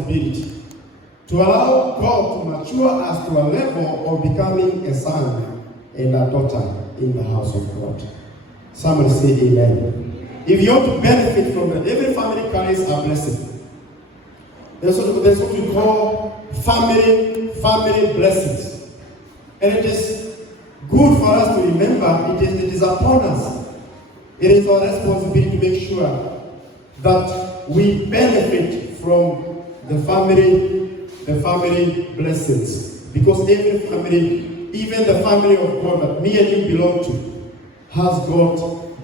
responsibility to allow God to mature us to a level of becoming a son and a daughter in the house of God. Somebody say amen. If you want to benefit from it, every family carries a blessing. There's what we call family blessings. And it is good for us to remember it is upon us. It is our responsibility to make sure that we benefit from the family blessings. Because every family, even the family of God that me and you belong to, has got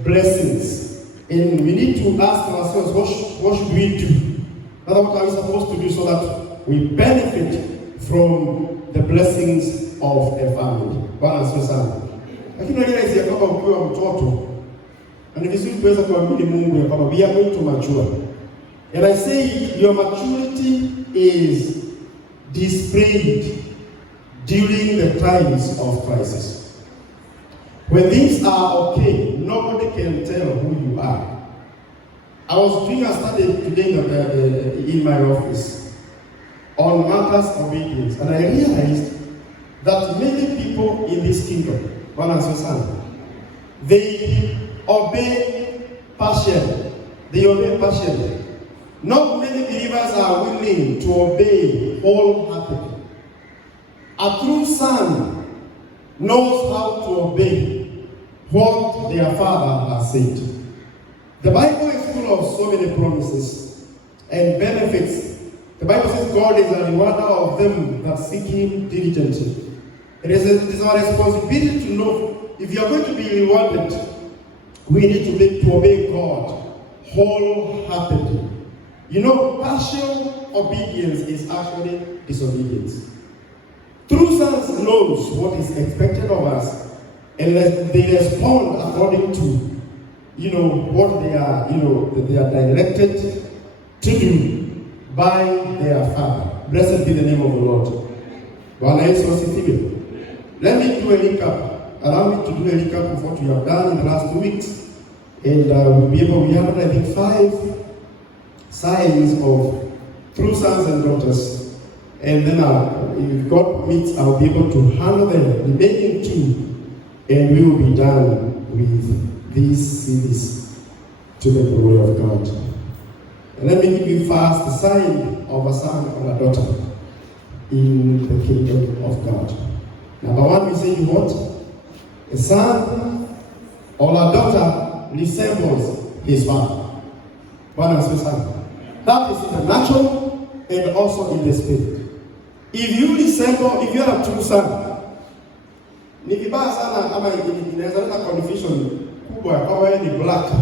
blessings. And we need to ask ourselves, what should we do? What are we supposed to do so that we benefit from the blessings of a family? Bwana asifiwe sana. Lakini realize ya kwamba ukiwa mtoto, na ni vizuri tuweze kuamini Mungu ya kwamba we are going to mature. And I say your maturity is displayed during the times of crisis. When things are okay, nobody can tell who you are. I was doing a study today in my office on matters of obedience, and I realized that many people in this kingdom, they obey partially. They obey partially. Not many believers are willing to obey wholeheartedly. A true son knows how to obey what their father has said. The Bible is full of so many promises and benefits. The Bible says God is a rewarder of them that seek Him diligently. It is our responsibility to know if you are going to be rewarded, we need to obey God wholeheartedly. You know, partial obedience is actually disobedience. True sons knows what is expected of us, and they respond according to what they are directed to do by their father. Blessed be the name of the Lord. Let me do a recap. Allow me to do a recap of what we have done in the last 2 weeks. And we have, I think, 5 signs of true sons and daughters. And then if God permits, I'll be able to handle the remaining 2. And we will be done with these series to the glory of God. And let me give you first the sign of a son or a daughter in the kingdom of God. Number 1, we say what? A son or a daughter resembles his father. That is in the natural and also in the spirit. If you are a true son, ni vibaya sana ama inaweza leta confusion kubwa ya kwamba wewe ni black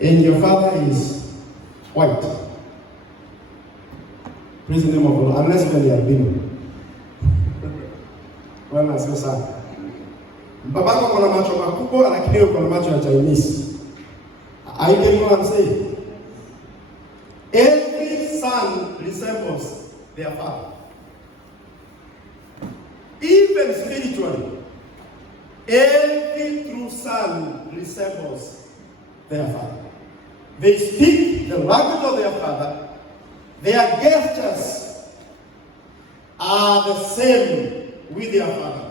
and your father is white. Praise the name of God. Unless when you are albino. Bwana asifiwe sana. Babako kuna macho makubwa lakini wewe kuna macho ya Chinese. I get what I'm saying. Every son resembles their father. Even spiritually, every true son resembles their father. They speak the language of their father. Their gestures are the same with their father.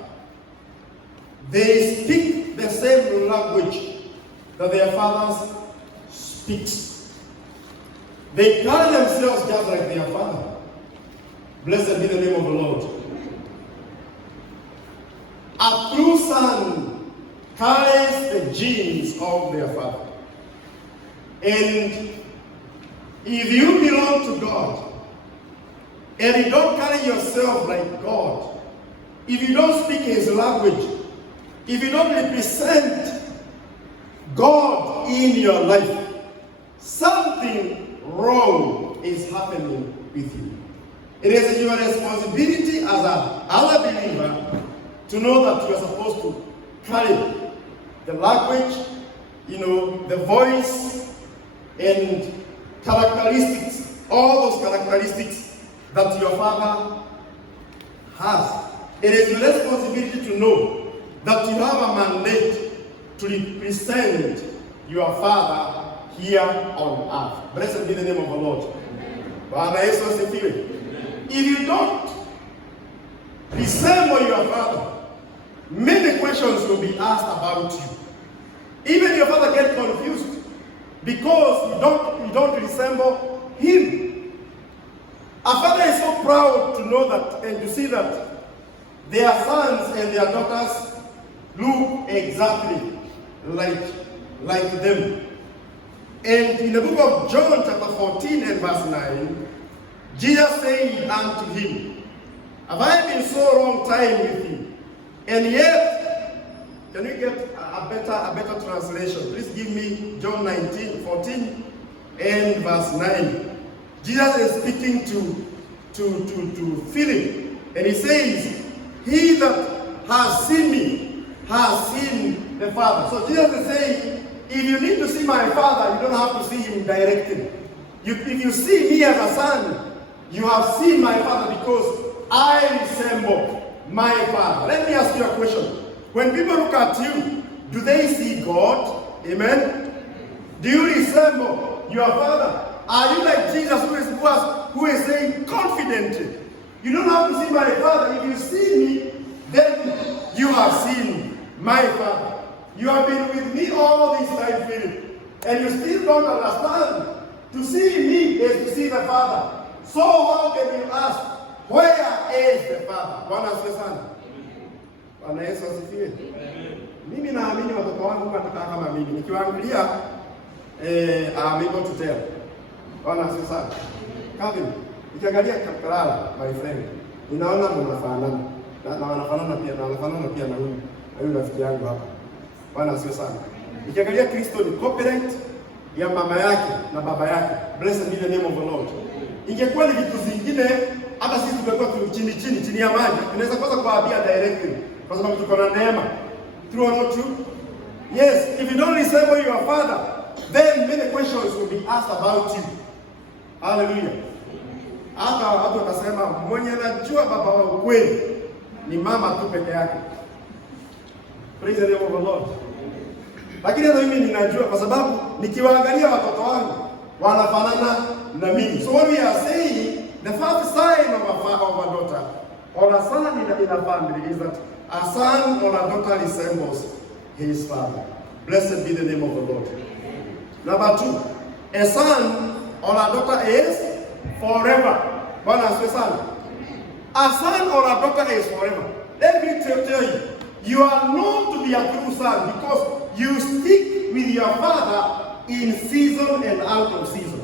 They speak the same language that their fathers speak. They carry themselves just like their father. Blessed be the name of the Lord. A true son carries the genes of their father. And if you belong to God, and you don't carry yourself like God, if you don't speak His language, if you don't represent God in your life, something wrong is happening with you. It is your responsibility as another believer to know that you are supposed to carry the language, the voice, and characteristics, all those characteristics that your father has. It is your responsibility to know that you have a mandate to represent your father here on earth. Blessed be the name of the Lord. Bwana Yesu asifiwe. If you don't resemble your father, many questions will be asked about you. Even your father gets confused because you don't resemble him. A father is so proud to know that and to see that their sons and their daughters look exactly like them. And in the book of John chapter 14 and verse 9, Jesus said unto him, have I been so long time with you? And yet, can we get a better translation? Please give me John 14 and verse 9. Jesus is speaking to Philip, and he says, he that has seen me has seen the Father. So Jesus is saying, if you need to see my Father, you don't have to see him directly. If you see me as a son, you have seen my Father because I resemble my Father. Let me ask you a question. When people look at you, do they see God? Amen? Do you resemble your Father? Are you like Jesus who is saying confidently, you don't have to see my Father. If you see me, then you have seen my Father. You have been with me all this time, Philip, and you still don't understand. To see me is to see the Father. So how can you ask, where is the Father? Bwana asifiwe sana. Bwana Yesu asifiwe. Mimi naamini watoto wangu wanataka kama mimi. Nikiwaangalia I'm able to tell. Bwana asifiwe sana. Kevin, nikiangalia Kalala, my friend, ninaona mnafanana. Na wanafanana pia na huyu rafiki yangu hapa. Bwana asifiwe sana. Nikiangalia Kristo ni copyright ya mama yake na baba yake. Blessed be the name of the Lord. Ingekuwa ni vitu zingine, hata sisi tungekuwa chini ya maji. Tunaweza kwanza kuambia directly kwa sababu tuko na neema. True or not true? Yes, if you don't resemble your father, then many questions will be asked about you. Hallelujah. Hata watu wakasema mwenye anajua baba wa ukweli ni mama tu peke yake. Praise the name of the Lord. Lakini hata mimi ninajua kwa sababu nikiwaangalia watoto wangu wanafanana na mimi. So what we are saying, the first sign of a daughter or a son in a family is that a son or a daughter resembles his father. Blessed be the name of the Lord. Number 2, a son or a daughter is forever. Bwana asifiwe sana. A son or a daughter is forever. Let me tell you, you are known to be a true son because you stick with your father in season and out of season.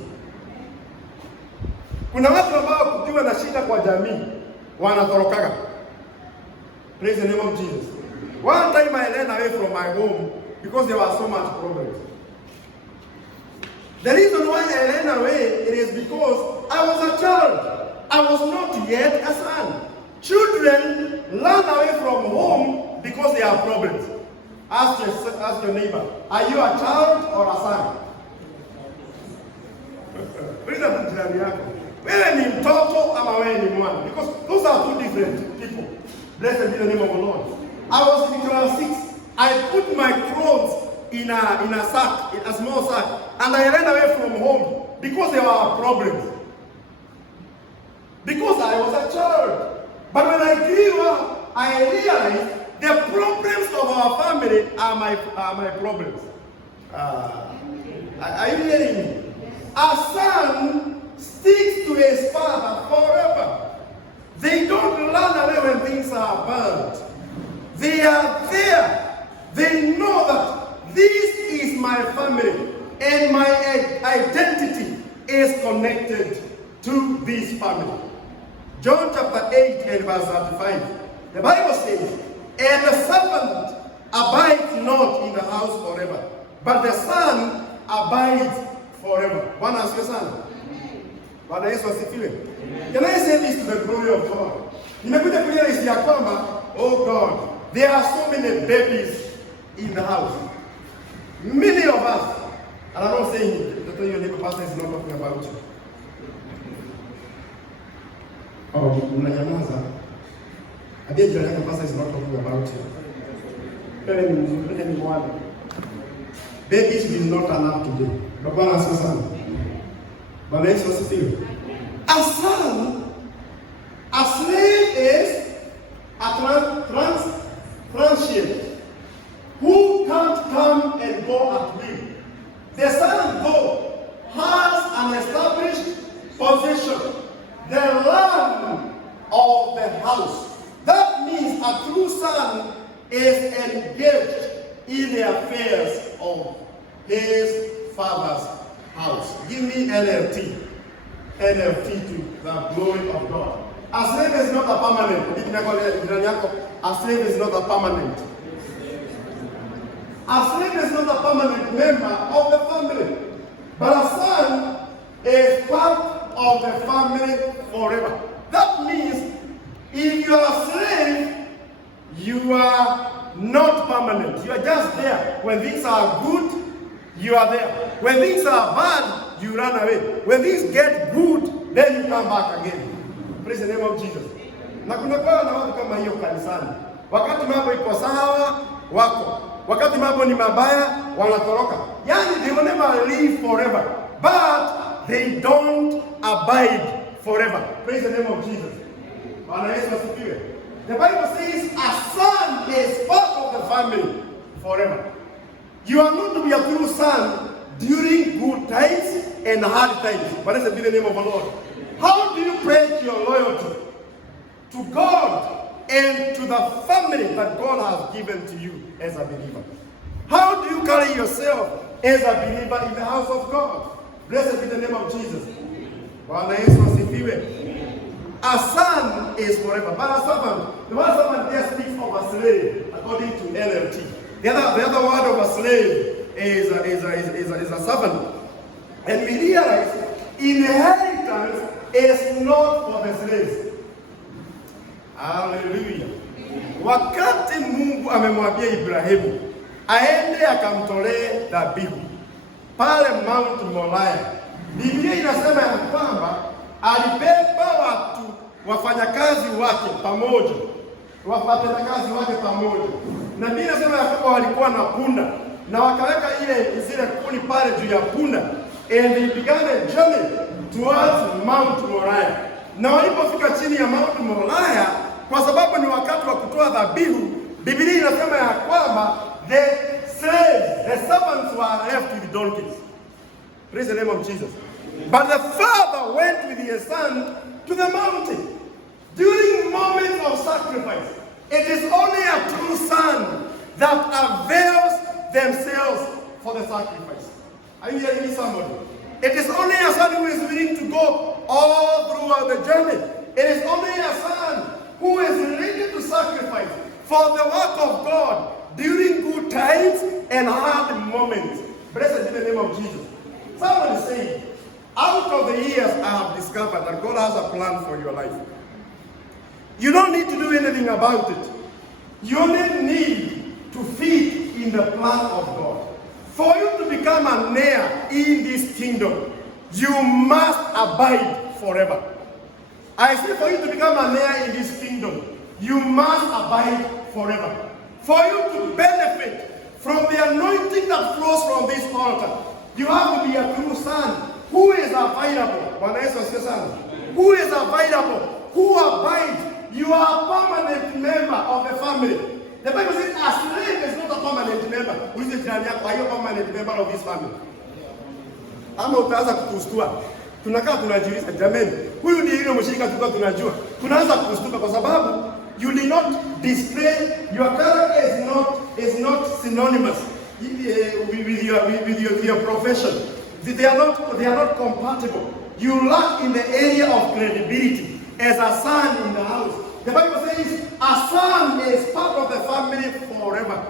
Kuna watu ambao kukiwa na shida kwa jamii wanatorokaga. Praise the name of Jesus. One time I ran away from my home because there was so much problems. The reason why I ran away it is because I was a child. I was not yet a son. Children run away from home because they have problems. Ask your neighbor, are you a child or a son? Wewe ni mtoto ama wewe ni mwana? Because those are two different people. Blessed be the name of the Lord. I was in class 6. I put my clothes in a sack, in a small sack, and I ran away from home because there were problems. Because I was a child. But when I grew up, I realized the problems of our family are my problems. Are you hearing me? A son sticks to his father forever. They don't run away when things are bad. They are there. They know that this is my family and my identity is connected to this family. John chapter 8 and verse 35. The Bible says, and the servant abides not in the house forever, but the son abides forever. Bwana asifiwe sana. Bwana Yesu asifiwe. Can I say this to the glory of God? Nimekuja kueleza ya kwamba, oh God, there are so many babies in the house. Many of us, and I'm not saying that your neighbor pastor is not talking about you. Oh, unanyamaza. Abia jirani yako pastor is not talking about you. Wewe ni mzuri, ni mwana. Babies will not turn up today. Bwana asifiwe sana. Bwana Yesu asifiwe. A son, a slave is a transient who can't come and go at will. The son, though, has an established position, the land of the house. That means a true son is engaged in the affairs of his father's house. Give me NLT. NLT to the glory of God. A slave is not a permanent. A slave is not a permanent. A slave is not a permanent member of the family. But a son is part of the family forever. That means if you are a slave, you are not permanent. You are just there. When things are good, you are there. When things are bad, you run away. When things get good, then you come back again. Praise the name of Jesus. Na kuna kwa na watu kama hiyo kanisani. Wakati mambo iko sawa, wako. Wakati mambo ni mabaya, wanatoroka. Yani they will never live forever. But they don't abide forever. Praise the name of Jesus. Bwana Yesu asifiwe. The Bible says a son is part of the family forever. You are not to be a true son during good times and hard times. Blessed be the name of the Lord. How do you pledge your loyalty to God and to the family that God has given to you as a believer? How do you carry yourself as a believer in the house of God? Blessed be the name of Jesus. Bwana Yesu asifiwe. A son is forever, but a servant, the word servant there speaks of a slave, according to NLT. The other word of a slave is a servant. And we realize inheritance is not for the slaves. Hallelujah. Wakati Mungu amemwambia Ibrahimu aende akamtolee dhabihu pale Mount Moriah, Biblia inasema ya kwamba alibeba wafanyakazi wake pamoja, wafanyakazi wake pamoja, na Biblia inasema ya kwamba walikuwa na punda na wakaweka zile kuni pale juu ya punda, and they began a journey towards Mount Moriah. Na walipofika chini ya Mount Moriah, kwa sababu ni wakati wa kutoa dhabihu, Biblia inasema ya kwamba the slaves, the servants were left with donkeys. Praise the name of Jesus. But the father went with his son to the mountain. During moments of sacrifice, it is only a true son that avails themselves for the sacrifice. Are you hearing me, somebody? It is only a son who is willing to go all throughout the journey. It is only a son who is ready to sacrifice for the work of God during good times and hard moments. Blessed be the name of Jesus. Someone is saying, out of the years I have discovered that God has a plan for your life. You don't need to do anything about it. You only need to fit in the plan of God. For you to become an heir in this kingdom, you must abide forever. I say for you to become an heir in this kingdom, you must abide forever. For you to benefit from the anointing that flows from this altar, you have to be a true son who is available. Who is available, who abides. You are a permanent member of the family. The Bible says a slave is not a permanent member. Who is it? Are you a permanent member of this family? Ama utaanza kutustua. Tunakaa tunajiuliza, jamani, huyu ndiye yule mshirika tulikuwa tunajua. Tunaanza kustuka kwa sababu you did not display, your character is not synonymous with your profession. They are not compatible. You lack in the area of credibility as a son in the house. The Bible says a son is part of the family forever.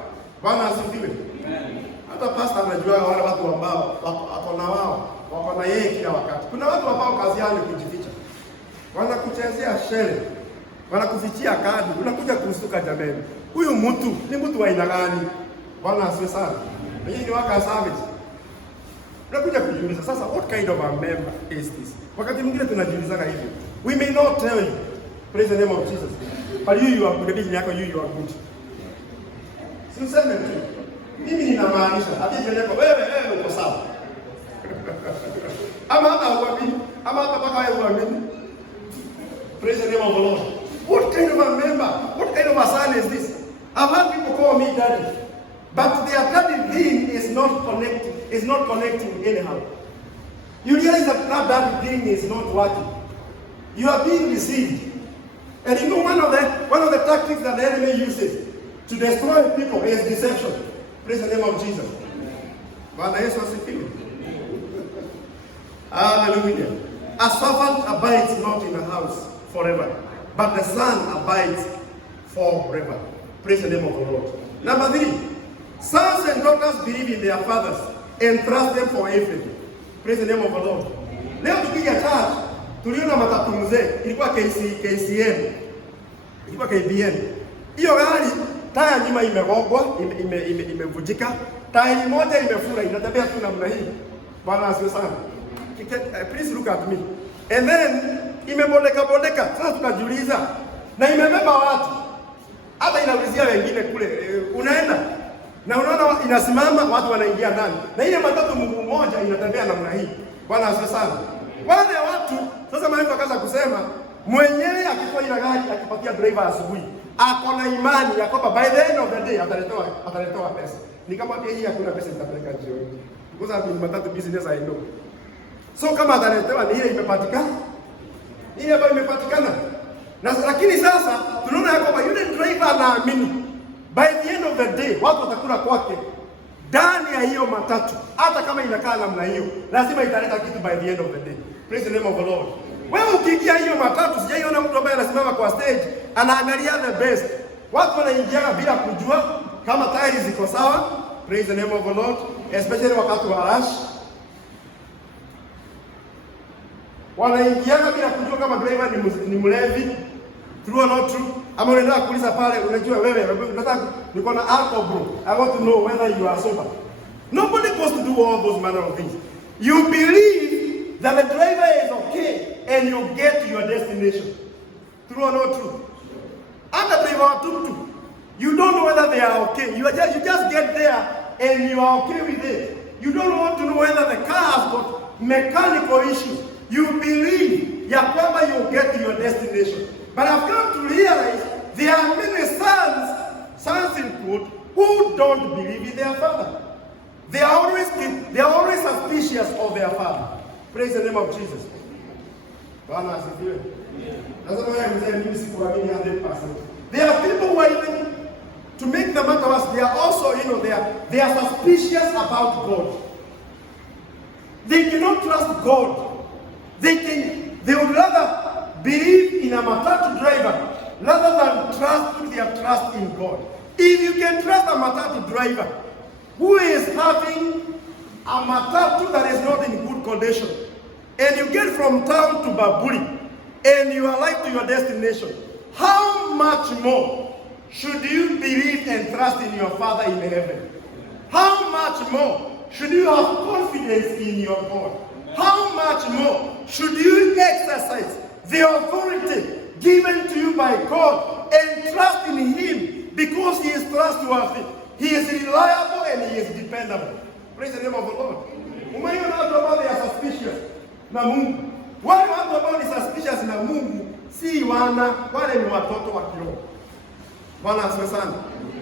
Bwana asifiwe. Amen. Hata pastor anajua wale watu ambao wako na yeye kila wakati. Kuna watu ambao kazi yao ni kujificha. Wanakuchezea shele. Wanakufichia kadi. Unakuja kustuka, jamani. Huyu mtu ni mtu wa aina gani? Bwana asifiwe sana. Yeye ni waka service. Unakuja kujiuliza sasa, what kind of a member is this? Wakati mwingine tunajiuliza hivi. We may not tell you. Praise the name of Jesus. But you are good. You are good. Siseme tu. Mimi ninamaanisha hadi jana kwa wewe uko sawa. Ama hata uamini, ama hata mpaka wewe uamini. Praise the name of the Lord. What kind of a member, what kind of a son is this? I've had people call me daddy, but their daddy thing is not connecting anyhow. You realize that daddy thing is not working. You are being deceived. And you know one of the tactics that the enemy uses to destroy people is deception. Praise the name of Jesus. Bwana Yesu asifiwe. Hallelujah. A servant abides not in a house forever, but the son abides forever. Praise the name of the Lord. Number 3, sons and daughters believe in their fathers and trust them for everything. Praise the name of the Lord. Leo tukija church, tuliona matatu mzee, ilikuwa KCM, ilikuwa KBN. Hiyo gari taya nyuma imegongwa, imevunjika, taya moja imefura, inatembea tu namna hii. Bwana asifiwe sana. Please look at me. And then imebondeka. Sasa tukajiuliza, na imebeba watu. Hata inaulizia wengine kule, unaenda na unaona inasimama, watu wanaingia ndani. Na ile matatu mguu mmoja inatembea namna hii. Bwana asifiwe sana. Wale watu sasa maana akaanza kusema mwenyewe akitoa ile gari akipatia driver asubuhi, ako na imani ya kwamba by the end of the day ataletoa pesa. Nikamwambia hii hakuna pesa nitapeleka jioni. Because I've been matatu business I know. So kama ataletewa ni ile imepatikana. Ile ambayo imepatikana. Na lakini sasa tunaona ya kwamba yule driver anaamini by the end of the day watu watakula kwake ndani ya hiyo matatu. Hata kama inakaa namna hiyo, lazima italeta kitu by the end of the day. Praise the name of the Lord. Wewe ukiingia hiyo matatu, sijaiona mtu ambaye anasimama kwa stage anaangalia the best. Watu wanaingia bila kujua kama tayari ziko sawa. Praise the name of the Lord, especially wakati wa rush. Wanaingia bila kujua kama driver ni mlevi. True or not true? Ama unaenda kuuliza pale, unajua wewe nataka niko na alcohol bro. I want to know whether you are sober. Nobody goes to do all those manner of things. You believe that the driver is okay and you get to your destination. True or not true? And the driver tuk-tuk, you don't know whether they are okay. You just get there and you are okay with it. You don't want to know whether the car has got mechanical issues. You believe ya kwamba you get to your destination. But I've come to realize there are many sons in quote, who don't believe in their father. They are always suspicious of their father. Praise the name of Jesus. Bwana asifiwe. That's why I'm saying you sikuamini 100%. There are people who are even, to make the matter worse, they are also, they are suspicious about God. They cannot trust God. They would rather believe in a matatu driver rather than put their trust in God. If you can trust a matatu driver who is having a matatu that is not in good condition, and you get from town to Baburi, and you arrive to your destination, how much more should you believe and trust in your Father in heaven? How much more should you have confidence in your God? How much more should you exercise the authority given to you by God and trust in Him because He is trustworthy, He is reliable, and He is dependable. Praise the name of the Lord. Umeona watu ambao they are suspicious na Mungu. Wale watu ambao ni suspicious na Mungu si wale ni watoto wa kiroho. Bwana asifiwe sana.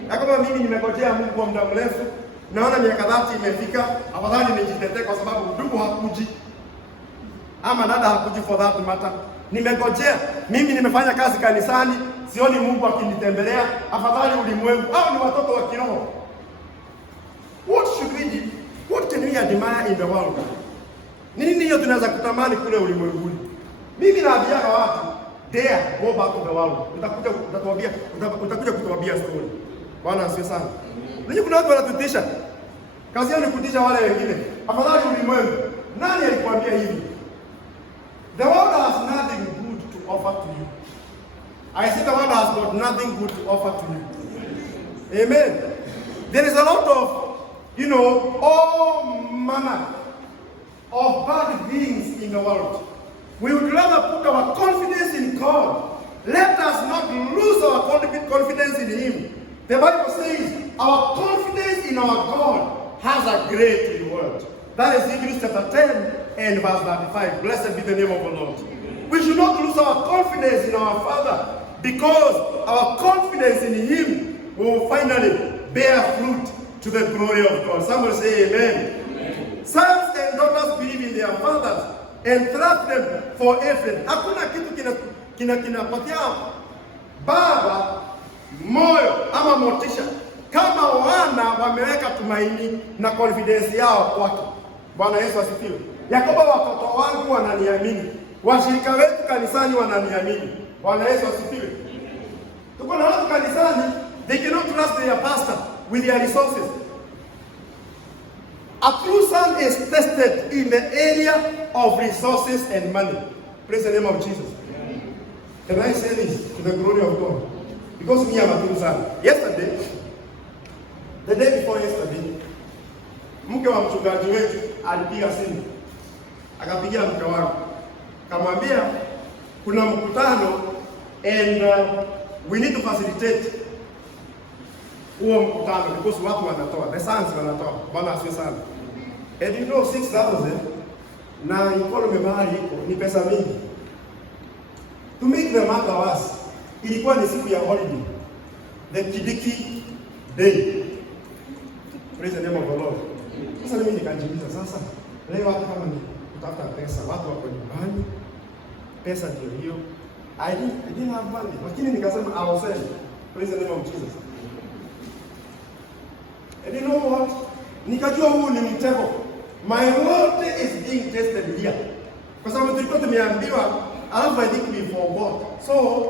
Kama mimi nimegojea Mungu kwa muda mrefu, naona miaka 30 imefika, afadhali nijitetee kwa sababu ndugu hakuji. Ama dada hakuji for that matter. Nimegojea, mimi nimefanya kazi kanisani, sioni Mungu akinitembelea, afadhali ulimwengu. Hao ni watoto wa kiroho. What can we admire in the world? Nini hiyo tunaweza kutamani kule ulimwenguni? Mimi naambia watu, dare go back to the world. Utakuja kutuambia story. Bwana asifiwe sana. Ninyi kuna watu wanatutisha. Kazi yao ni kutisha wale wengine. Afadhali ulimwengu. Nani alikwambia hivi? The world has nothing good to offer to you. I say the world has got nothing good to offer to you. Amen. There is a lot of, all manner of bad things in the world. We would rather put our confidence in God. Let us not lose our confidence in Him. The Bible says our confidence in our God has a great reward. That is Hebrews chapter 10 and verse 35. Blessed be the name of the Lord. We should not lose lose our confidence in our Father, because our confidence in Him will finally bear fruit to the glory of God. Somebody say amen. Amen. Sons and daughters believe in their fathers and trust them for everything. Hakuna kitu kinapatia baba moyo ama motisha kama wana wameweka tumaini na confidence yao kwake. Bwana Yesu asifiwe. Yakobo, watoto wangu wananiamini, washirika wetu kanisani wananiamini. Bwana Yesu asifiwe. Tuko na watu kanisani, they cannot trust their pastor with their resources. A true son is tested in the area of resources and money. Praise the name of Jesus. Can I say this to the glory of God? Because me, I'm a true son. Yesterday, the day before yesterday, mke wa mchungaji wetu alipiga simu. Akapigia mke wangu. Akamwambia kuna mkutano and we need to facilitate huo mkutano because watu wanatoa, the sons wanatoa. Bwana asifiwe sana. And you know 6,000 na economy mahali iko ni pesa mingi. To make the matter worse, ilikuwa ni siku ya holiday, the Kidiki Day. Praise the name of the Lord. Sasa mimi nikajiuliza, sasa leo hata kama ni kutafuta pesa, watu wako nyumbani, pesa ndio hiyo. I didn't have money, lakini nikasema I will send. Praise the name of Jesus. And you know what? Nikajua huu ni mtego. My loyalty is being tested here. Kwa sababu tulikuwa tumeambiwa, alafu I think we forgot. So,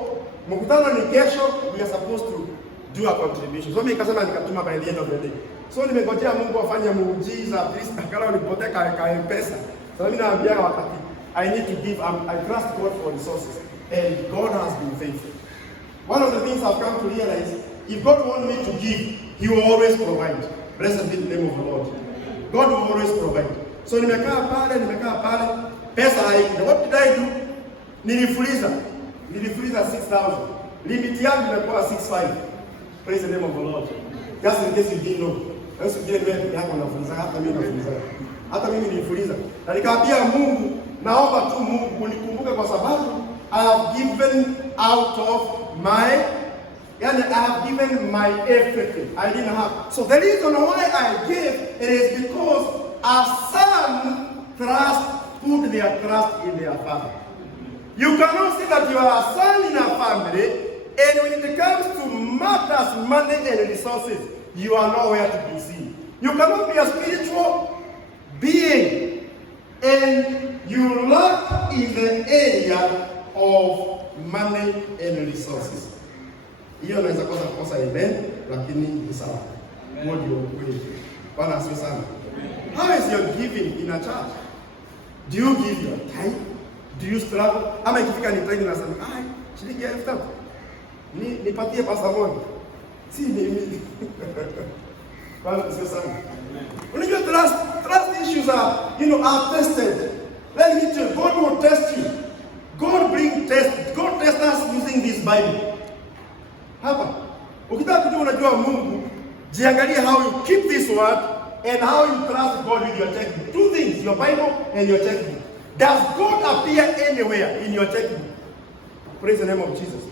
mkutano ni kesho, we are supposed to do a contribution. So mimi nikasema nikatuma by the end of the day. So nimengojea Mungu afanye muujiza, at least akala nipoteka pesa. So mimi naambia wakati I need to give, I trust God for resources. And God has been faithful. One of the things I've come to realize, if God wants me to give, He will always provide. Blessed be the name of the Lord. God will always provide. So nimekaa pale, pesa haiko. What did I do? Nilifuliza 6,000. Limit yangu imekuwa 6,500. Praise the name of the Lord. Just in case you didn't know. Yesu ndiye ndiye yako nafuliza, hata mimi nafuliza. Hata mimi nilifuliza. Na nikamwambia Mungu, naomba tu Mungu unikumbuke kwa sababu I have given out of my, I have given my everything. I didn't have. So the reason why I give, it is because a son put their trust in their father. You cannot say that you are a son in a family, and when it comes to matters, money and resources, you are nowhere to be seen. You cannot be a spiritual being, and you lack in the area of money and resources. Hiyo naweza kosa amen, lakini ni sawa. What do you do? Bwana asifiwe sana. How is your giving in a church? Do you give your time? Do you struggle? Ama ikifika ni time nasema, shilingi 1,000. Nipatie pesa moja. Si mimi. Bwana asifiwe sana. Unajua trust issues are, are tested. Let me tell you, God will test you. God test us using this Bible. Hapa, ukitaka kujua unajua Mungu, jiangalie how you keep this word and how you trust God with your checkbook. Two things, your Bible and your checkbook. Does God appear anywhere in your checkbook? Praise the name of Jesus.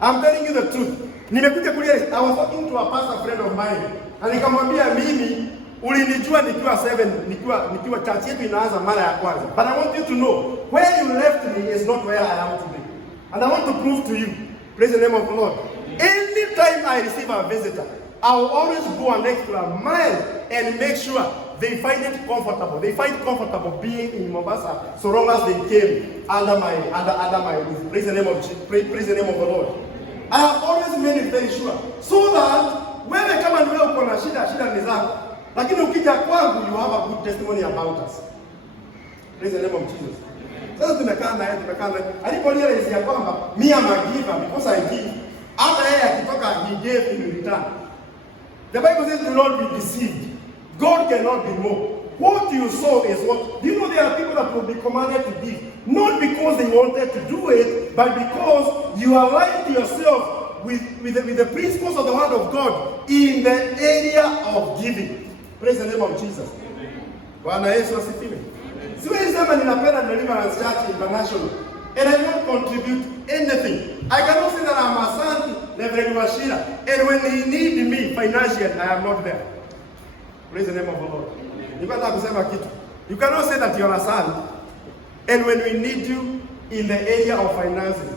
I'm telling you the truth. Nimekuja kulia, I was talking to a pastor friend of mine, na nikamwambia mimi, ulinijua nikiwa 7, nikiwa church yetu inaanza mara ya kwanza. But I want you to know, where you left me is not where I am today. And I want to prove to you, praise the name of the Lord. Anytime I receive a visitor, I will always go an extra mile and make sure they find it comfortable. They find comfortable being in Mombasa, so long as they came under my roof. Praise the name of the Lord. I have always made it very sure, so that wewe kama ni wewe uko na shida ni zako, lakini ukija kwangu you have a good testimony about us. Praise the name of Jesus. Sasa tumekaa naye aliporealize ya kwamba me am a giver because I give. Hata yeye akitoka he gave in return. The Bible says do not be deceived. God cannot be mocked. What you sow is what. You know there are people that will be commanded to give, not because they wanted to do it, but because you aligned yourself with the principles of the Word of God in the area of giving. Praise the name of Jesus. Bwana Yesu asifiwe. Siwezi sema ninapenda Deliverance Church International and I don't contribute anything. I cannot say that I'm a son, Reverend Washira, and when he needs me financially, I am not there. Praise the name of the Lord. You cannot say that you are a son, and when we need you in the area of finances,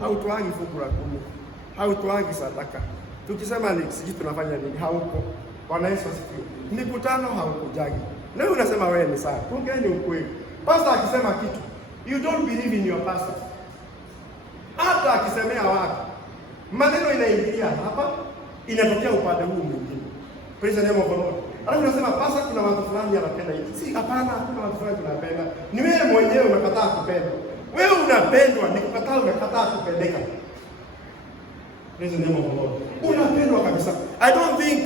hautoagi fungu la kumi, hautoagi sadaka. Tukisema ni sisi tunafanya nini? Hauko. Bwana Yesu asifiwe. Mikutano haukujagi. Na wewe unasema wewe ni sawa. Ongeni ukweli. Pastor akisema kitu, you don't believe in your pastor. Hata akisemea watu, maneno inaingilia hapa, inatokea upande huu mwingine. Praise the name of the Lord. Alafu unasema pastor, kuna watu fulani wanapenda hivi. Si, hapana, kuna watu fulani tunapenda. Ni wewe mwenyewe umekataa kupenda. Wewe unapendwa, ni kukataa umekataa kupendeka. Praise the name of the Lord. Unapendwa kabisa. I don't think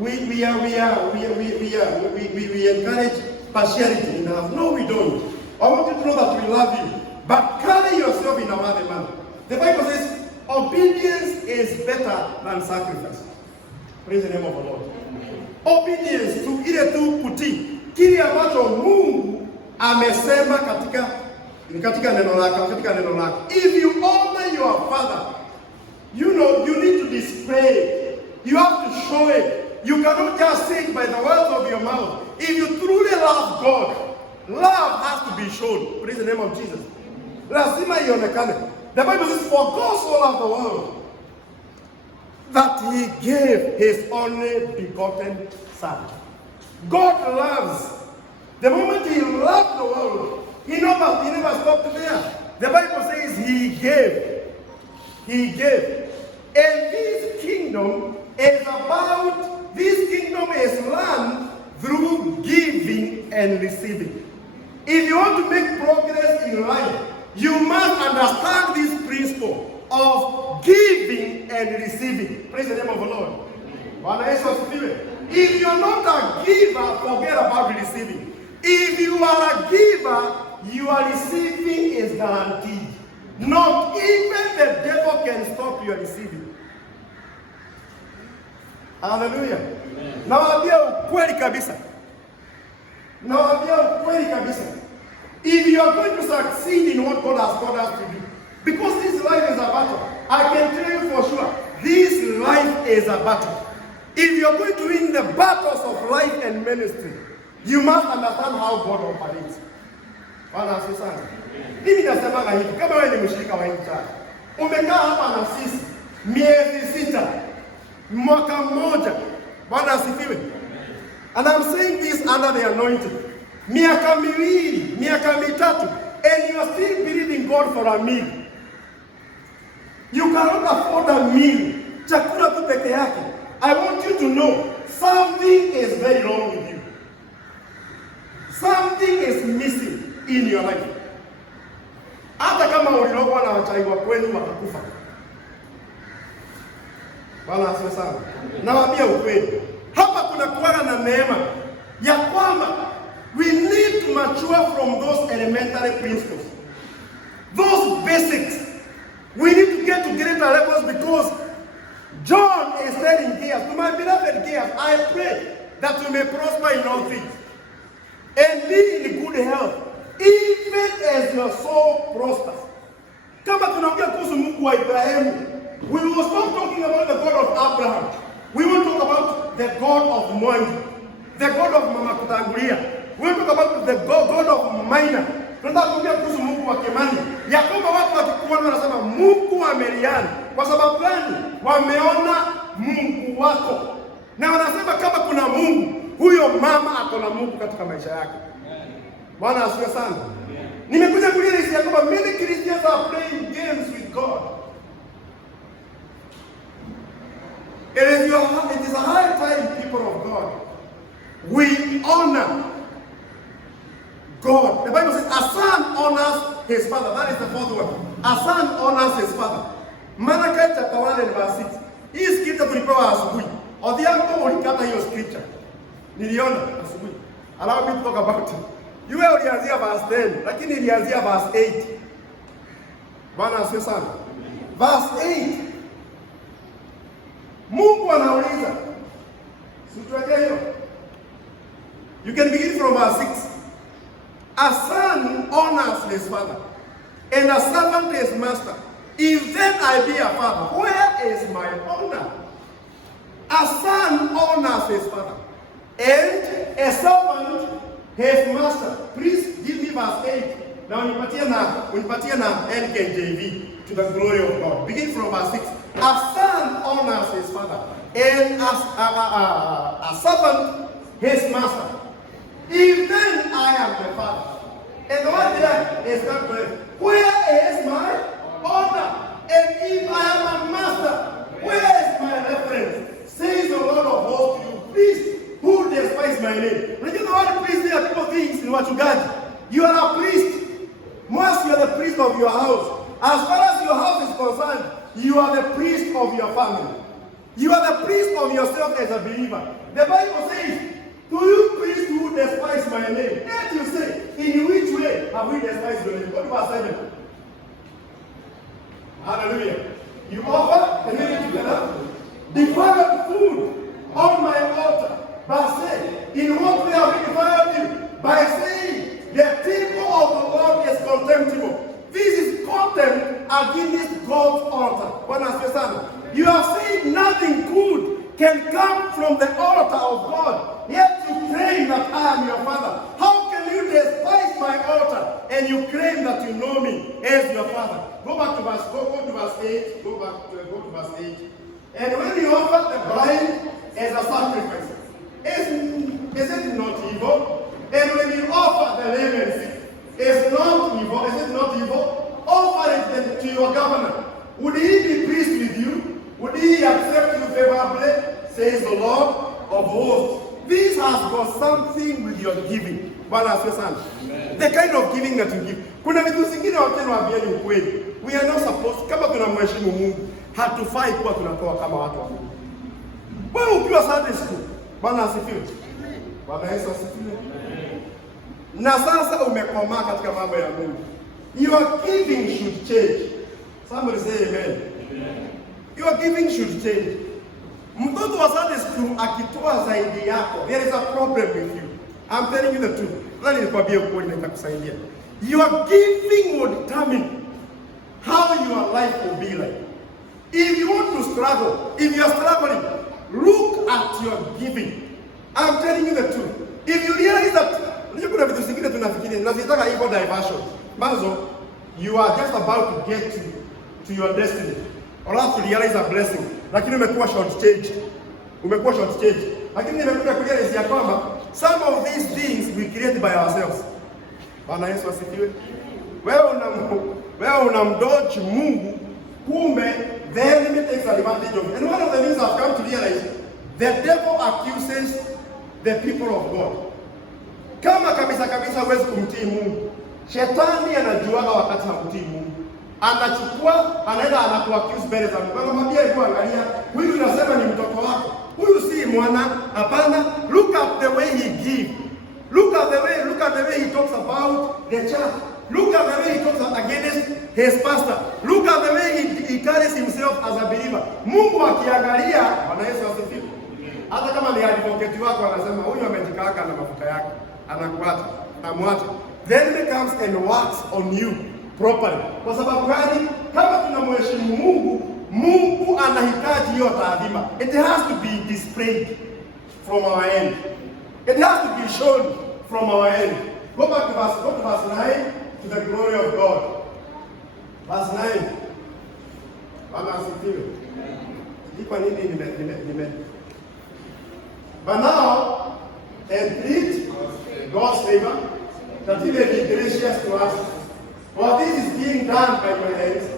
we encourage partiality enough. No, we don't. I want you to know that we love you, but carry yourself in a worthy manner. The Bible says, obedience is better than sacrifice. Praise the name of the Lord. Obedience to ile tu kutii kile ambacho Mungu amesema katika neno lake. If you honor your father, you know you need to display it. You have to show it. You cannot just say it by the words of your mouth. If you truly love God, love has to be shown. Praise the name of Jesus. Lazima ionekane. The Bible says, for God so loved the world that he gave his only begotten son. God loves. The moment he loved the world, he never stopped there. The Bible says he gave. He gave. And this kingdom is learned through giving and receiving. If you want to make progress in life, you must understand this principle of giving and receiving. Praise the name of the Lord. If you're not a giver, forget about receiving. If you are a giver, your receiving is guaranteed. Not even the devil can stop your receiving. Hallelujah. Nawaambia ukweli kabisa. If you are going to succeed in what God has called us to do, because this life is a battle, I can tell you for sure, this life is a battle. If you are going to win the battles of life and ministry, you must understand how God operates. Bwana asifiwe sana. Mimi nasema hivi, kama wewe ni mshirika wa hii church, umekaa hapa na sisi miezi 6, mwaka mmoja. Bwana asifiwe. And I'm saying this under the anointing. Miaka miwili, miaka mitatu, and you are still believing God for a meal. You cannot afford a meal. Chakula tu peke yake. I want you to know something is very wrong with you. Something is missing in your life. Hata kama uliokuwa na wachai wa kwenu watakufa. Bwana asifiwe sana. Nawaambia ukweli. Hapa kuna kuwa na neema ya kwamba we need to mature from those elementary principles. Those basics. We need to get to greater levels because John is telling Gears, to my beloved Gears, I pray that you may prosper in all things and be in good health, even as your soul prospers. Kama tunaongea kuhusu Mungu wa Ibrahimu, we will stop talking about the God of Abraham. We will talk about the God of Mwangi, the God of Mama Kutangulia. We will talk about the God of Maina. Tunataka kuongea kuhusu Mungu wa Kimani. Ya kwamba watu wakikuona wanasema Mungu wa Meriani. Kwa sababu gani? Wameona Mungu wako. Na wanasema kama kuna Mungu, huyo mama akona Mungu katika maisha yake. Bwana asifiwe sana. Nimekuja kueleza kwamba many Christians are playing games with God. It is a high time, people of God, we honor God. The Bible says a son honors his father. That is the fourth one. A son honors his father. Malachi chapter 1 and verse 6. Hii scripture tulipewa asubuhi. Odhiambo ulikata hiyo scripture. Niliona asubuhi. Allow me to talk about it. Yule ulianzia verse 10, lakini ilianzia verse 8. Bwana asifiwe sana. Verse 8. Mungu anauliza. Situweke hiyo. You can begin from verse 6. A son honors his father. and a servant to his master. If then I be a father, where is my honor? A son honors his father, and a servant his master. Please give me verse 8. Now unipatia na NKJV, to the glory of God. Begin from verse 6. A son honors his father, and a servant his master. If then I am the father, and the one there is not correct, where is my honor? And if I am a master, where is my reference? Says the Lord of hosts to you, priest, who despise my name. When you know what a priest, there are people things in what you got. You are a priest. Once you are the priest of your house, as far as your house is concerned, you are the priest of your family. You are the priest of yourself as a believer. The Bible says, to you priests who despise my name. And you say, in which way have we despised your name? Go to verse 7. Hallelujah. You offer and then together defiled food on my altar. Verse 8. In what way have we defiled you? By saying, the temple of the Lord is contemptible. This is contempt against God's altar. You have said nothing good can come from the altar of God, yet you claim that I am your father. How can you despise my altar and you claim that you know me as your father? Go to verse 8. Go to verse 8. And when you offer the blind as a sacrifice, is it not evil? And when you offer the lame and sick, is not evil? Is it not evil? Offer it to your governor. Would he be pleased with you? Would he accept you favorably? Says the Lord of hosts. This has got something with your giving. The kind of giving that you give. Kuna vitu zingine wakati waambieni ukweli. We are not supposed, kama tunamheshimu Mungu, hatufai kuwa tunatoa kama watu wa Mungu. Wewe ukiwa Sunday school, Bwana asifiwe. Bwana Yesu asifiwe. Na sasa umekomaa katika mambo ya Mungu. Your giving should change. Somebody say amen. Your giving should change. Mtoto wa Sunday school akitoa zaidi yako, there is a problem with you. I'm telling you the truth. Let me kwambie ukweli na itakusaidia. Your giving will determine how your life will be like. If you want to struggle, if you are struggling, look at your giving. I'm telling you the truth. If you realize that, kuna vitu zingine tunafikiria na zitaka hivyo diversion. Mazo, you are just about to get to your destiny. Or else to realize a blessing. Lakini umekuwa short change. Lakini nimekuja kurealize ya kwamba some of these things we create by ourselves. Bwana Yesu asifiwe. Wewe unamdodge Mungu, kumbe the enemy takes advantage of it. And one of the things I've come to realize, the devil accuses the people of God. Kama kabisa huwezi kumtii Mungu, shetani anajuaga wakati hamtii Mungu. Anachukua, anaenda anakuaccuse mbele za Mungu. Anamwambia hebu angalia, huyu unasema ni mtoto wako. Huyu si mwana, hapana. Look at the way he gives. Look at the way he talks about the church. Look at the way he talks against his pastor. Look at the way he carries himself as a believer. Mungu akiangalia, Bwana Yesu asifiwe. Hata kama ni advocate wako anasema huyu amejikaaka na mafuta yake, anakuacha, anamwacha. Then he comes and works on you properly. Kwa sababu gani? Kama tunamheshimu Mungu anahitaji hiyo taadhima. It has to be displayed from our end. It has to be shown from our end. Go to verse 9, to the glory of God. Verse 9. Bwana asifiwe. Kwa nini But now, entreat God's favor, that he may be gracious to us. For this is being done by your hands.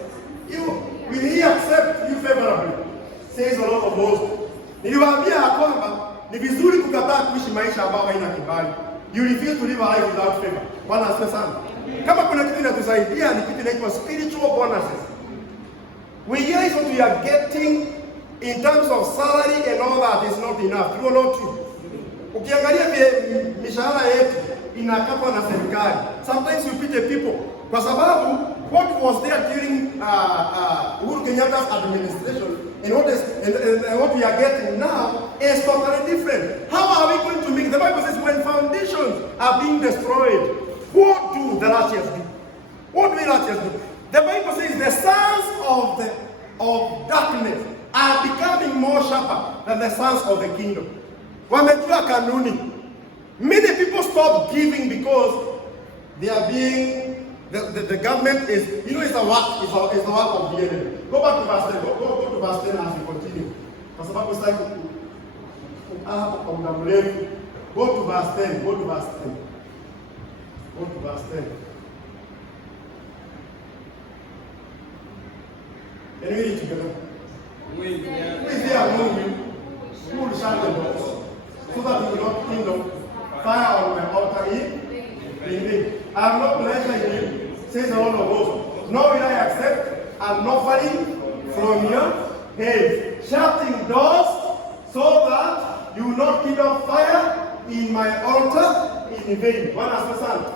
Will he accept you favorably? Says the Lord of hosts. Niliwaambia ya kwamba ni vizuri kukataa kuishi maisha ambayo haina kibali. You refuse to live a life without favor. Bwana asifiwe sana. Kama kuna kitu inatusaidia ni kitu inaitwa spiritual bonuses. We realize what we are getting in terms of salary and all that is not enough. You are not true. Ukiangalia mishahara yetu inakatwa na serikali. Sometimes we pity people kwa sababu what was there during Uhuru Kenyatta's administration and what we are getting now is totally different. How are we going to make? The Bible says when foundations are being destroyed, what do the righteous do? What do the righteous do? The Bible says the sons of darkness are becoming more sharper than the sons of the kingdom. Wamejua kanuni. Many people stop giving because they are being, the government is, it's the work, it's the work of the enemy. Go back to verse 10, go to verse 10 as we continue. Kwa sababu sasa kwa muda mrefu. Go to verse 10, go to verse 10. Go to verse 10. Can we read together? Who is there among you who will shut the doors so that you will not kindle fire on my altar in vain? I have no pleasure in you, says the Lord of hosts, nor will I accept an offering from your hands, shutting doors so that you will not kindle fire in my altar in vain. One as the son.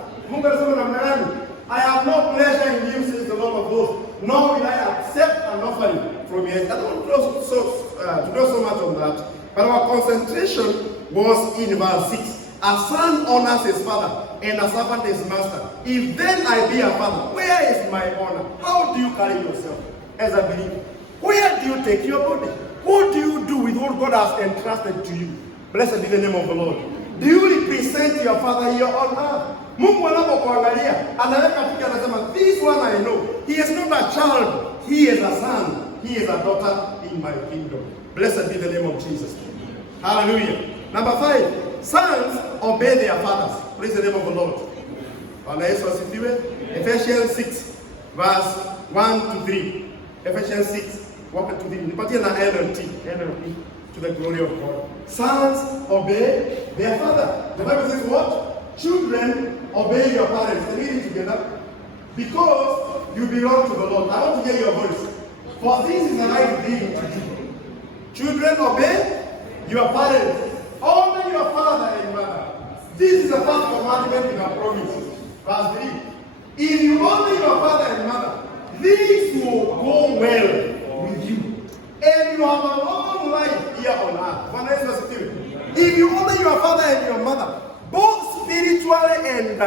I have no pleasure in you, says the Lord of hosts, nor will I accept an offering from your hands. I don't want to do so much on that, but our concentration was in verse 6. A son honors his father, and a servant his master. If then I be a father, where is my honor? How do you carry yourself as a believer? Where do you take your body? What do you do with what God has entrusted to you? Blessed be the name of the Lord. Do you represent your father here on earth? Mungu anapokuangalia, anaweka katika anasema, this one I know. He is not a child. He is a son. He is a daughter in my kingdom. Blessed be the name of Jesus. Hallelujah. Number 5. Sons obey their fathers. Praise the name of the Lord. Ephesians 6, verse 1 to 3. Ephesians 6, 1 to 3. NLT, to the glory of God. Sons obey their father. The Bible says what? Children obey your parents. Let me read it together. Because you belong to the Lord. I want to hear your voice. For this is the right thing to do. Children obey your parents. Honor your father and mother. This is the first commandment in our promise. Verse 3. If you honor your father and mother, this will go well with you. And you have a long life here on earth. If you honor your father and your mother, both spiritually and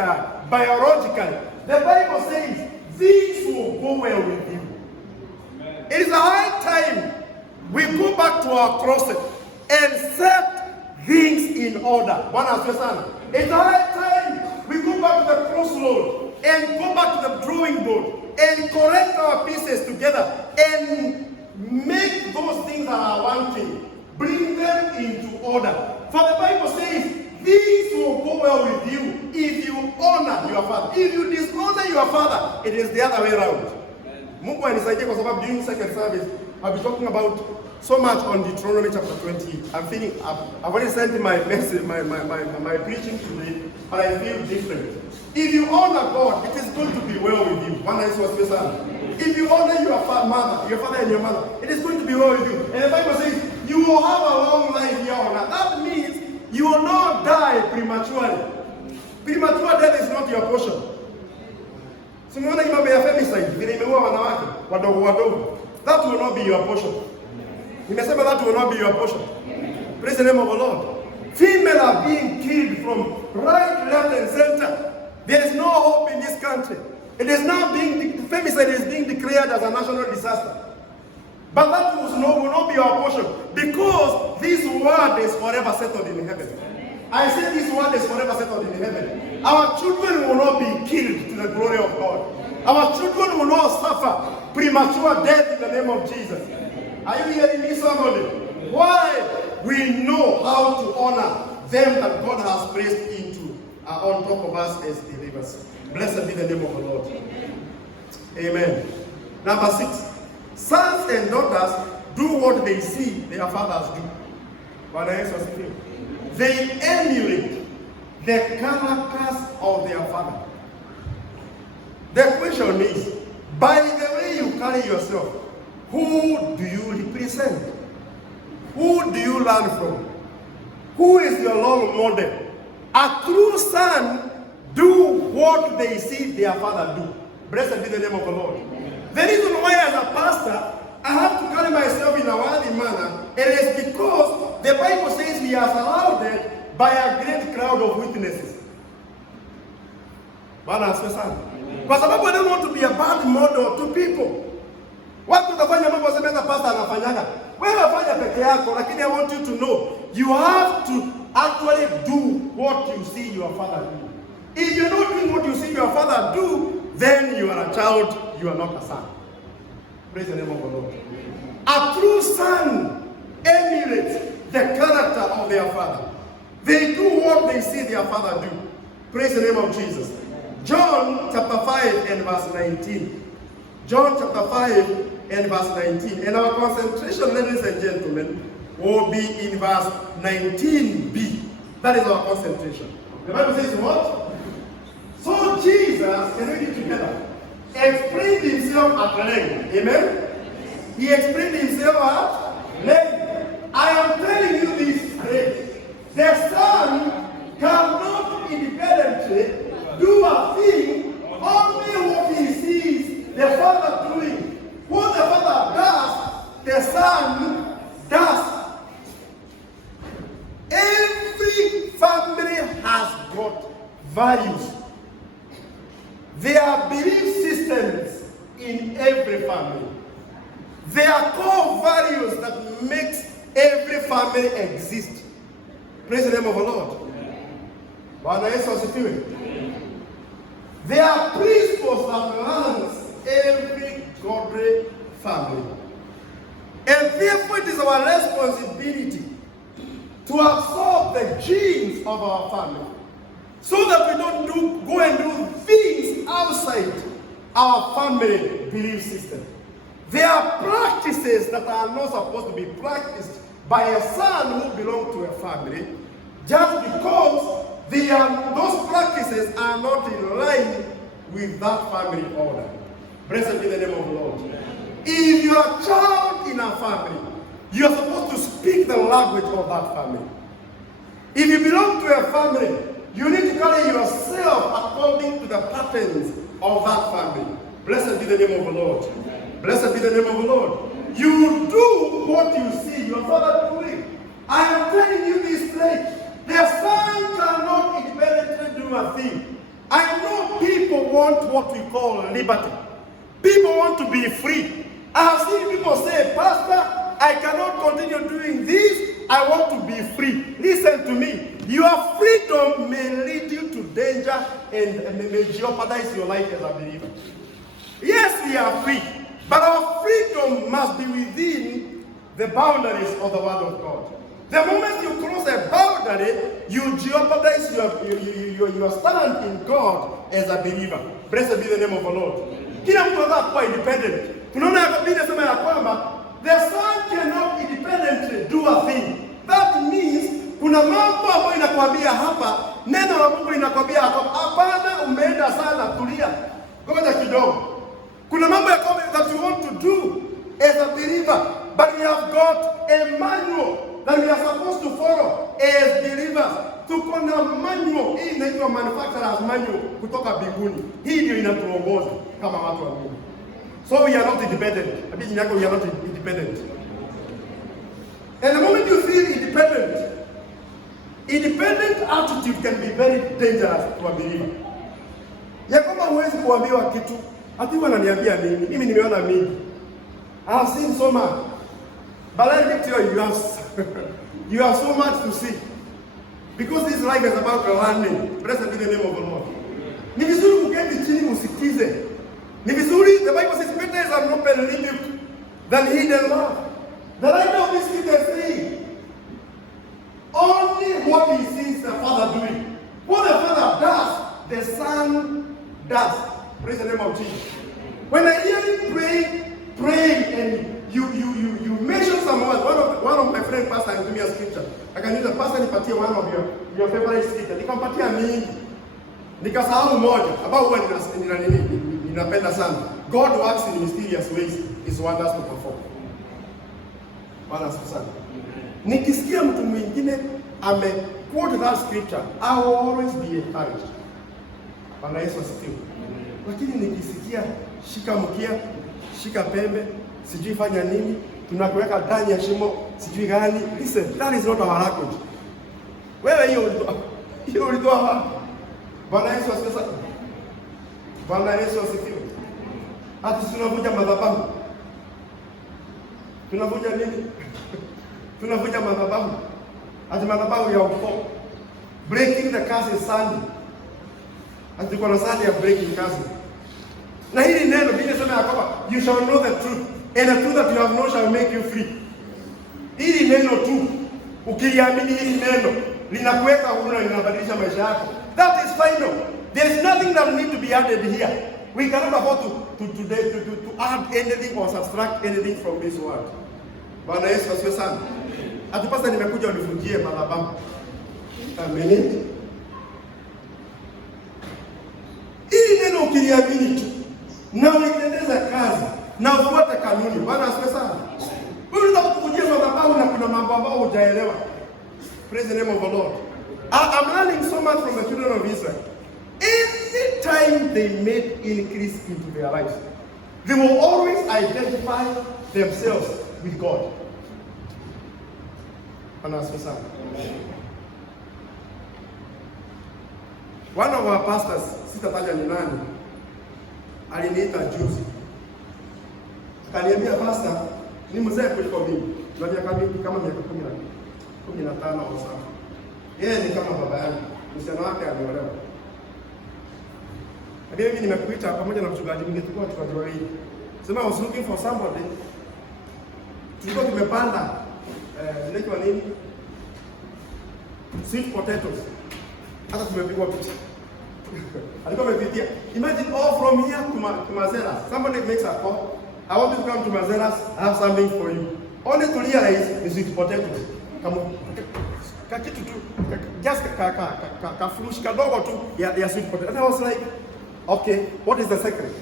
biologically, the Bible says this will go well with you. It is a high time we go back to our closet and set things in order. It's a high time we go back to the crossroad and go back to the drawing board and correct our pieces together and make those things that are wanting, bring them into order. For the Bible says, this will go well with you if you honor your father. If you dishonor your father, it is the other way around. Mungu anisaidie kwa sababu during second service, I'll be talking about so much on Deuteronomy chapter 20. I've already sent my message, my preaching today, but I feel different. If you honor God, it is going to be well with you. If you honor your father and your mother, it is going to be well with you. And the Bible says, you will have a long life here on earth. That means you will not die prematurely. Premature death is not your portion. So you want to be a femicide, that will not be your portion. That will not be your portion. Praise the name of the Lord. Female are being killed from right, left, and center. There is no hope in this country. It is now femicide is being declared as a national disaster. But that will not be our portion, because this word is forever settled in heaven. I say this word is forever settled in heaven. Our children will not be killed to the glory of God. Our children will not suffer premature death in the name of Jesus. Are you hearing me, somebody? Why? We know how to honor them that God has placed on top of us as believers. Blessed be the name of the Lord. Amen. Number 6. Sons and daughters do what they see their fathers do. They emulate the characters of their father. The question is, by the way you carry yourself, who do you represent? Who do you learn from? Who is your role model? A true son do what they see their father do. Blessed be the name of the Lord. The reason why as a pastor, I have to carry myself in a worthy manner, it is because the Bible says we are surrounded by a great crowd of witnesses. Bwana asifiwe sana. Kwa sababu I don't want to be a bad model to people. Watu utafanya mambo semeza pastor anafanyaga. Wewe fanya peke yako, lakini I want you to know you have to actually do what you see your father do. If you're not doing what you see your father do, then you are a child, you are not a son. Praise the name of the Lord. A true son emulates the character of their father. They do what they see their father do. Praise the name of Jesus. John chapter 5 and verse 19. John chapter 5 and verse 19. And our concentration, ladies and gentlemen, will be in verse 19b. That is our concentration. The Bible says what? So Jesus, can we read together? Explained himself at length. Amen? He explained himself at length. I am telling you this straight. The Son cannot independently do a thing, only what he sees the Father doing. What the Father does, the Son does. Every family has got values. There are belief systems in every family. There are core values that makes every family exist. Praise the name of the Lord. Bwana Yesu asifiwe. There are principles that runs every godly family. And therefore it is our responsibility to absorb the genes of our family, so that we don't go and do things outside our family belief system. There are practices that are not supposed to be practiced by a son who belongs to a family, just because those practices are not in line with that family order. Blessed be the name of the Lord. If you are a child in a family, you are supposed to speak the language of that family. If you belong to a family, you need to carry yourself according to the patterns of that family. Blessed be the name of the Lord. Blessed be the name of the Lord. You do what you see your father doing. I am telling you this straight. The son cannot independently do a thing. I know people want what we call liberty. People want to be free. I have seen people say, Pastor, I cannot continue doing this. I want to be free. Listen to me. Your freedom may lead you to danger and may jeopardize your life as a believer. Yes, we are free, but our freedom must be within the boundaries of the Word of God. The moment you cross a boundary, you jeopardize your stand in God as a believer. Blessed be the name of the Lord. Kila mtu anataka kuwa independent. Tunaona ya Biblia sema ya kwamba the son cannot independently do a thing. That means kuna mambo ambayo inakwambia hapa, neno la Mungu linakwambia hapana, umeenda sana, tulia. Ngoja kidogo. Kuna mambo ya kwamba that you want to do as a believer, but we have got a manual that we are supposed to follow as believers. Tuko na manual, hii inaitwa manufacturer's manual kutoka mbinguni. Hii ndio inatuongoza kama watu wa Mungu. So we are not independent. Abiji yako, we are not independent. And the moment you feel independent attitude can be very dangerous to a believer. Ya kama huwezi kuambiwa kitu, ati wananiambia nini? Mimi nimeona mingi. I have seen so much. But let me tell you, you have so much to see. Because this life is about learning. Blessed be the name of the Lord. Ni vizuri kuketi chini usikize. Ni vizuri, the Bible says, better is an open rebuke than hidden love. The writer of this scripture is saying, only what he sees the Father doing. What the Father does, the Son does. Praise the name of Jesus. When I hear you pray and you mention some words, one of my friends pastor gave me a scripture. I can use a pastor nipatie one of your favorite scripture. Nikampatia mingi. Nikasahau moja ambao huwa ninapenda sana. God works in mysterious ways, his wonders to perform. Bwana sana. Nikisikia mtu mwingine quote that scripture, I will always be encouraged. Bwana Yesu asifiwe. Lakini nikisikia shika mkia, shika pembe, sijui fanya nini, tunakuweka ndani ya shimo, sijui gani. Listen, that is not our language. Wewe hiyo ulitoa wapi? Bwana Yesu asifiwe. Bwana Yesu asifiwe. Hata tunavunja madhabahu. Tunavunja nini? Tunavunja madhabahu. Hata madhabahu ya ukoo. Breaking the curse is Sunday. Hata tuko na Sunday ya breaking curse. Na hili neno Biblia inasema ya kwamba you shall know the truth and the truth that you have known shall make you free. Hili neno tu ukiliamini hili neno linakuweka huru na linabadilisha maisha yako. That is final. There is nothing that need to be added here. We cannot afford to add anything or subtract anything from this word. Bwana Yesu asifiwe sana. Atupasa nimekuja univunjie madhabahu. Amen. Hili neno ukiliamini tu na unaendeleza kazi na ufuate kanuni. Bwana asifiwe sana. Wewe unataka kuvunjia madhabahu na kuna mambo ambayo hujaelewa. Praise the name of the Lord. I'm learning so much from the children of Israel. Anytime they made increase into their lives, they will always identify themselves with God. Bwana asifiwe sana. One of our pastors, sitataja ni nani, aliniita juzi. Akaniambia, pastor, ni mzee kuliko mimi. Na miaka mingi kama miaka 15 au sasa. Yeye ni kama baba yangu. Msichana wake ameolewa. Mimi nimekuita pamoja na mchungaji mwingine, tulikuwa tukajua. Sema I was looking for somebody. Tulikuwa tumepanda zinaitwa nini? Sweet potatoes. Hata tumepigwa picha. Alikuwa amepitia. Imagine all from here to Mazeras. Somebody makes a call. I want you to come to Mazeras. I have something for you. Only to realize is sweet potatoes. Come on. Kakitu tu. Just kafurushi kadogo tu ya sweet potato. And I was like, okay, what is the secret?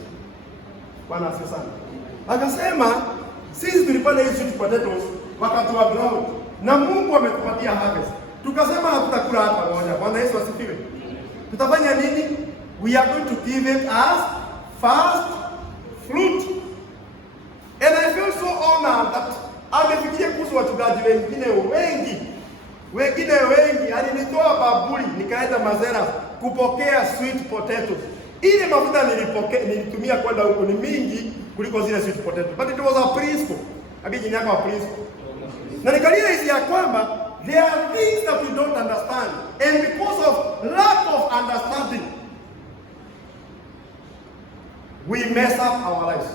Bwana asifiwe sana. Akasema, sisi tulipanda hizi sweet potatoes wakati wa drought. Na Mungu ametupatia harvest. Tukasema hatutakula hata moja. Bwana Yesu asifiwe. Tutafanya nini? We are going to give it as first fruit. And I feel so honored that amefikiria kuhusu wachungaji wengine wengi. Alinitoa babuli nikaenda Mazera kupokea sweet potatoes. Ile mafuta nilitumia kwenda huko ni mingi kuliko zile sweet potatoes. But it was a principle. Abiji nyaka wa principle. Na nikarealize ya kwamba there are things that we don't understand, and because of lack of understanding, we mess up our lives.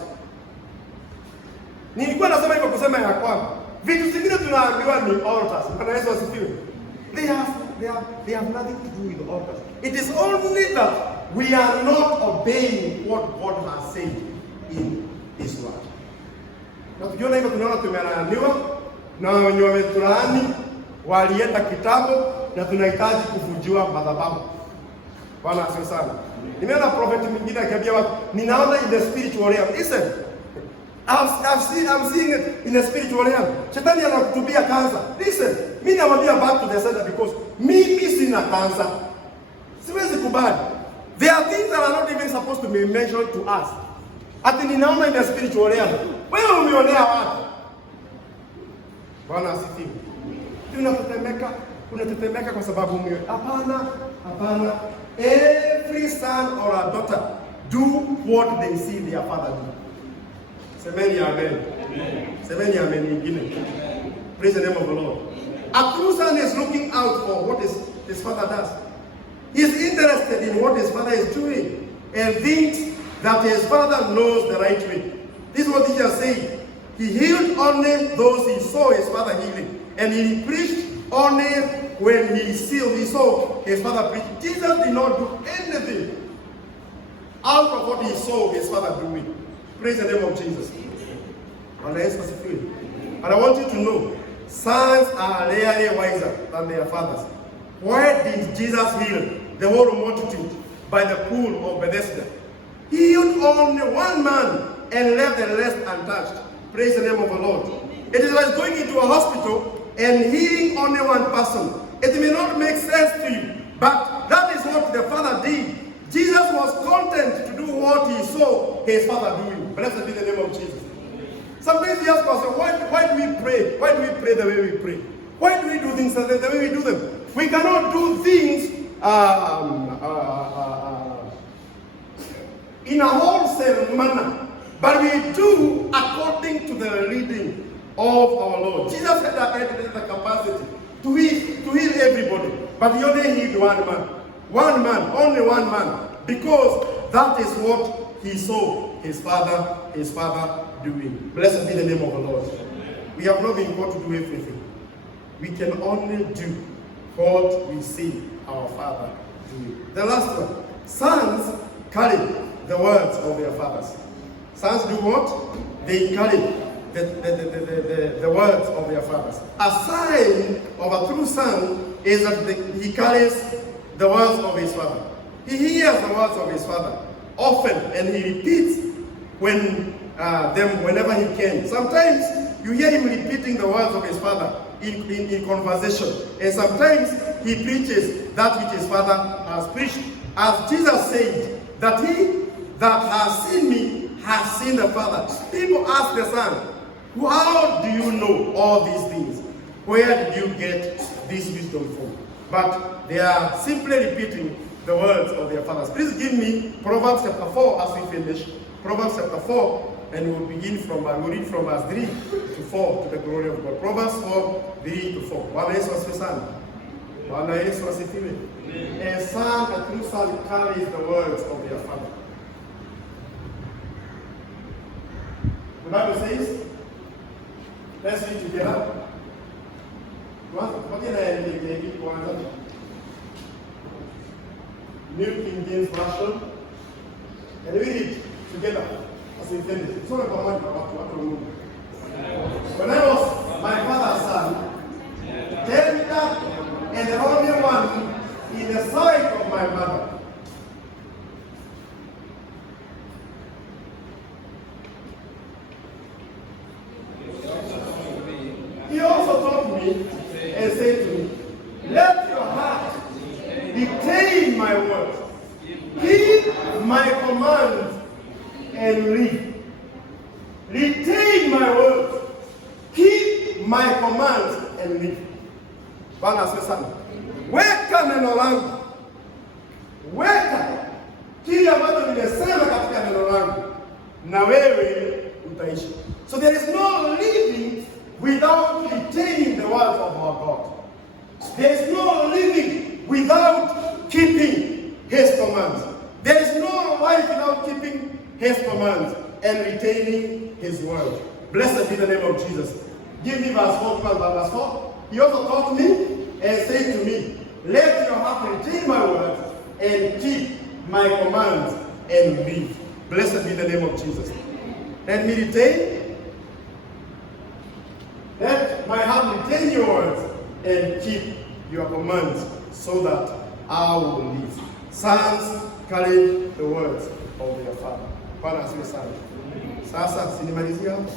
Nilikuwa nasema hivyo kusema ya kwamba vitu zingine tunaambiwa ni altars. Bwana Yesu asifiwe. They have nothing to do with altars. It is only that we are not obeying what God has said in His word. Na tukiona hivyo tunaona tumelaaniwa na wenye wametulaani walienda kitambo na tunahitaji kuvunjiwa madhabahu. Bwana asifiwe sana. Nimeona prophet mwingine akiambia watu, ninaona in the spiritual realm. Listen. I'm seeing it in the spiritual realm. Shetani anakutubia kansa. Listen. Mimi namwambia back to the center because mimi sina kansa. Siwezi kubali. There are things that are not even supposed to be mentioned to us. Ati ninaona in the spiritual realm. Wewe umeonea wapi? Bwana asifiwe. Unatetemeka kwa sababu umeona. Hapana. Every son or a daughter do what they see their father do. Semeni amen. Semeni amen ingine. Praise the name of the Lord. A true son is looking out for what his father does. He is interested in what his father is doing and thinks that his father knows the right way. This is what Jesus said. He healed only those he saw his father healing, and he preached only when he saw his father preach. Jesus did not do anything out of what he saw his father doing. Praise the name of Jesus. And I want you to know, sons are rarely wiser than their fathers. Why did Jesus heal the whole multitude by the pool of Bethesda? He healed only one man and left the rest untouched. Praise the name of the Lord. It is like going into a hospital and healing only one person. It may not make sense to you, but that is what the Father did. Jesus was content to do what he saw his Father doing. Blessed be the name of Jesus. Sometimes we ask ourselves, why do we pray? Why do we pray the way we pray? Why do we do things the way we do them? We cannot do things in a wholesale manner, but we do according to the leading of our Lord. Jesus had the capacity to heal everybody, but he only healed one man. One man, only one man, because that is what he saw his father doing. Blessed be the name of the Lord. We have not been called to do everything. We can only do what we see our father doing. The last one, sons carry the words of their fathers. Sons do what? They carry the words of their fathers. A sign of a true son is that he carries the words of his father. He hears the words of his father often, and he repeats them whenever he can. Sometimes you hear him repeating the words of his father in conversation, and sometimes he preaches that which his father has preached. As Jesus said, that he that has seen me has seen the Father. People ask the Son, how do you know all these things? Where did you get this wisdom from? But they are simply repeating the words of their fathers. Please give me Proverbs chapter 4 as we finish. Proverbs chapter 4, and we'll begin from, we'll read from verse 3 to 4 to the glory of God. Proverbs 4, 3 to 4. Bwana Yesu asifiwe sana. Bwana Yesu asifiwe. A son, a true son, carries the words of their father. The Bible says, let's read together. What did I read? New King James Version. And we read it together as intended. It's not a command about what to move. When I was my father's son, tender and the only one in the sight of my mother. He also taught me and said to me, let your heart retain my words, keep my commands, and live. Retain my words, keep my commands, and live. Bwana asifiwe sana. Weka neno langu, weka kile ambacho nimesema katika neno langu, na wewe utaishi. So there is no living without retaining the words of our God. There is no living without keeping His commands. There is no life without keeping His commands and retaining His word. Blessed be the name of Jesus. Give me verse 4, verse 4. He also taught me and said to me, let your heart retain my words and keep my commands and live. Blessed be the name of Jesus. Let me retain. Let my heart retain your words and keep your commands so that I will live. Sons carry the words of their father. Bwana asifiwe sana. Sasa sinimalizia hapo.